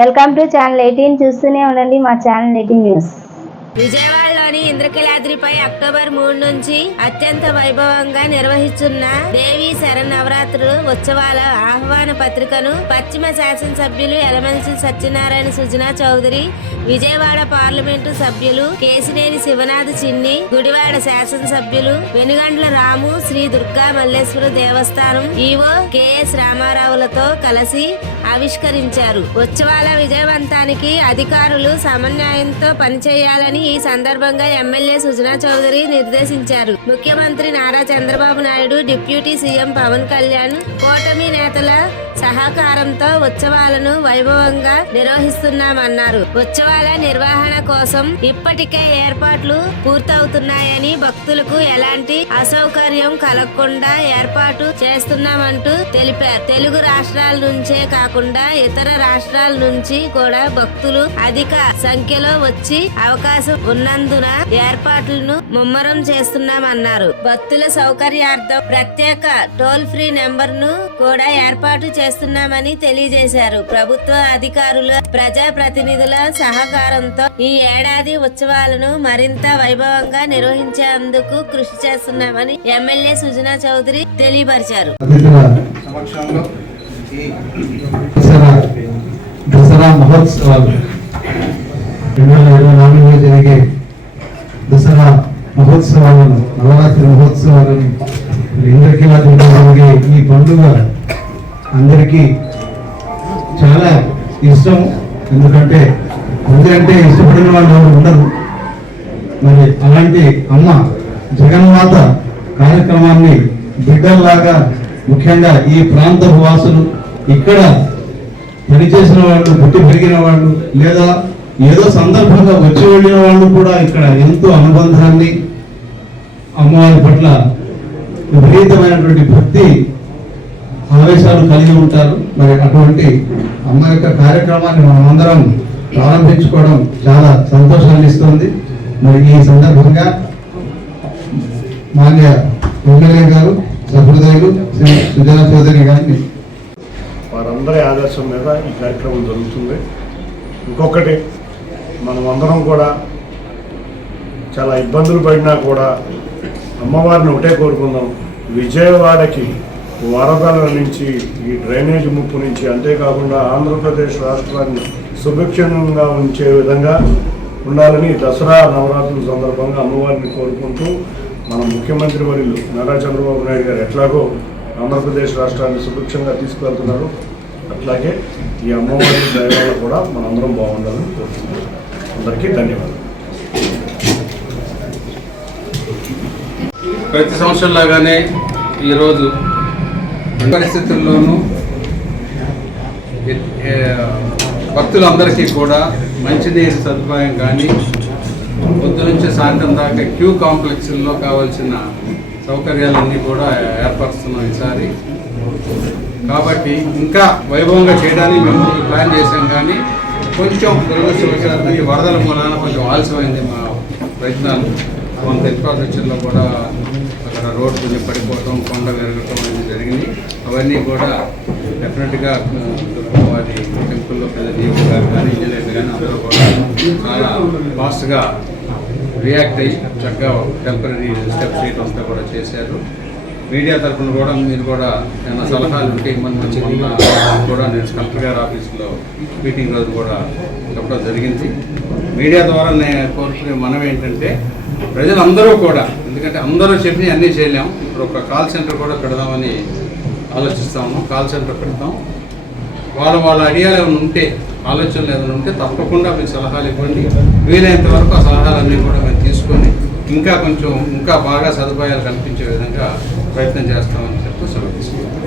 Welcome to channel 18 చూస్తూనే ఉండండి మా ఛానల్ 18 న్యూస్. విజయవాడలోని ఇంద్రకీలాద్రిపై అక్టోబర్ 3 నుంచి అత్యంత వైభవంగా నిర్వహిస్తున్న దేవీ శరన్నవరాత్రులు ఉత్సవాల ఆహ్వాన పత్రికను పశ్చిమ శాసనసభ్యులు యలమంచిలి సత్యనారాయణ సుజనా చౌదరి, విజయవాడ పార్లమెంటు సభ్యులు కేశినేని శివనాథ్ చిన్ని, గుడివాడ శాసనసభ్యులు వెనుగండ్ల రాము, శ్రీ దుర్గా మల్లేశ్వర దేవస్థానం ఈవో కెఎస్ రామారావులతో కలిసి ఆవిష్కరించారు. ఉత్సవాల విజయవంతానికి అధికారులు సమన్వయంతో పనిచేయాలని ఈ సందర్భంగా ఎమ్మెల్యే సుజనా చౌదరి నిర్దేశించారు. ముఖ్యమంత్రి నారా చంద్రబాబు నాయుడు, డిప్యూటీ సీఎం పవన్ కళ్యాణ్, కూటమి నేతల సహకారంతో ఉత్సవాలను వైభవంగా నిర్వహిస్తున్నామన్నారు. ఉత్సవాల నిర్వహణ కోసం ఇప్పటికే ఏర్పాట్లు పూర్తవుతున్నాయని, భక్తులకు ఎలాంటి అసౌకర్యం కలగకుండా ఏర్పాటు చేస్తున్నామంటూ తెలిపారు. తెలుగు రాష్ట్రాల నుంచే కాకుండా ఇతర రాష్ట్రాల నుంచి కూడా భక్తులు అధిక సంఖ్యలో వచ్చి అవకాశం ఉన్నందున ఏర్పాట్లను ముమ్మరం చేస్తున్నామన్నారు. భక్తుల సౌకర్యార్థం ప్రత్యేక టోల్ ఫ్రీ నెంబర్ ను కూడా ఏర్పాటు చేస్తున్నామని తెలియజేశారు. ప్రభుత్వ అధికారులు, ప్రజా ప్రతినిధుల సహకారంతో ఈ ఏడాది ఉత్సవాలను మరింత వైభవంగా నిర్వహించేందుకు కృషి చేస్తున్నామని ఎమ్మెల్యే సుజనా చౌదరి తెలియపరిచారు. దసరా మహోత్సవాలు 2024 జరిగే దసరా మహోత్సవాలను, నవరాత్రి మహోత్సవాలను ఇంద్రకీలాద్రిలో జరిగే ఈ పండుగ అందరికీ చాలా ఇష్టం. ఎందుకంటే అందరంటే ఇష్టపడిన వాళ్ళు ఎవరు ఉండరు. మరి అలాంటి అమ్మ జగన్మాత కార్యక్రమాన్ని బిడ్డల్లాగా, ముఖ్యంగా ఈ ప్రాంత వాసులు, ఇక్కడ పనిచేసిన వాళ్ళు, పుట్టి పెరిగిన వాళ్ళు, లేదా ఏదో సందర్భంగా వచ్చి వెళ్ళిన వాళ్ళు కూడా ఇక్కడ ఎంతో అనుబంధాన్ని, అమ్మవారి పట్ల విపరీతమైనటువంటి భక్తి ఆవేశాలు కలిగి ఉంటారు. మరి అటువంటి అమ్మ యొక్క కార్యక్రమాన్ని మనమందరం ప్రారంభించుకోవడం చాలా సంతోషాన్ని ఇస్తుంది. మరి ఈ సందర్భంగా మాన్య ఎమ్మెల్యే గారు, సహృదయులు శ్రీ సుజనా చౌదరి గారిని, వారందరి ఆదర్శం మీద ఈ కార్యక్రమం జరుగుతుంది. ఇంకొకటి, మనం అందరం కూడా చాలా ఇబ్బందులు పడినా కూడా అమ్మవారిని ఒకటే కోరుకుందాం, విజయవాడకి వరదల నుంచి, ఈ డ్రైనేజ్ ముప్పు నుంచి, అంతేకాకుండా ఆంధ్రప్రదేశ్ రాష్ట్రాన్ని సుభిక్షంగా ఉంచే విధంగా ఉండాలని దసరా నవరాత్రుల సందర్భంగా అమ్మవారిని కోరుకుంటూ, మన ముఖ్యమంత్రి వర్యులు నారా చంద్రబాబు నాయుడు గారు ఎట్లాగో ఆంధ్రప్రదేశ్ రాష్ట్రాన్ని సుభిక్షంగా తీసుకువెళ్తున్నారు, అట్లాగే ఈ అమ్మవారి దైవాలు కూడా మనందరం బాగుండాలని కోరుతున్నాం. అందరికీ ధన్యవాదాలు. ప్రతి సంవత్సరం లాగానే ఈరోజు పరిస్థితుల్లోనూ భక్తులందరికీ కూడా మంచినీరు సదుపాయం కానీ, పొద్దు నుంచి సాయంత్రం దాకా క్యూ కాంప్లెక్స్లో కావాల్సిన సౌకర్యాలన్నీ కూడా ఏర్పరుస్తున్నాం ఈసారి. కాబట్టి ఇంకా వైభవంగా చేయడానికి మేము ప్లాన్ చేసాం. కానీ కొంచెం దురదృష్టవశాత్తు ఈ వరదల మూలాన కొంచెం ఆలస్యమైంది మా ప్రయత్నాలు. కొంత ఇన్ఫ్రాస్ట్రక్చర్లో కూడా అక్కడ రోడ్డు కొంచెం పడిపోవటం, కొండ పెరగటం అనేది జరిగింది. అవన్నీ కూడా డెఫినెట్గా వారి టెంపుల్లో పెద్ద జీవో గారు కానీ, ఇంజనీర్లు కానీ అందరూ కూడా చాలా ఫాస్ట్గా రియాక్ట్ అయ్యి చక్కగా టెంపరీ స్టెప్స్ చేయడం అంతా కూడా చేశారు. మీడియా తరఫున కూడా మీరు కూడా ఏమైనా సలహాలు ఉంటే మంచి కూడా నేను కలెక్టర్ గారి ఆఫీస్లో మీటింగ్ రోజు కూడా చెప్పడం జరిగింది. మీడియా ద్వారా నేను కోరుకునే మనం ఏంటంటే, ప్రజలందరూ కూడా, ఎందుకంటే అందరూ చెప్పి అన్నీ చేయలేం, ఇప్పుడు ఒక కాల్ సెంటర్ కూడా పెడదామని ఆలోచిస్తాము. కాల్ సెంటర్ పెడతాం. వాళ్ళ ఐడియాలు ఏమైనా ఉంటే, ఆలోచనలు ఏమైనా ఉంటే తప్పకుండా మీరు సలహాలు ఇవ్వండి. వీలైనంత వరకు ఆ సలహాలన్నీ కూడా మేము తీసుకొని ఇంకా బాగా సదుపాయాలు కల్పించే విధంగా ప్రయత్నం చేస్తామని చెప్పి సెలవు తీసుకుంటాం.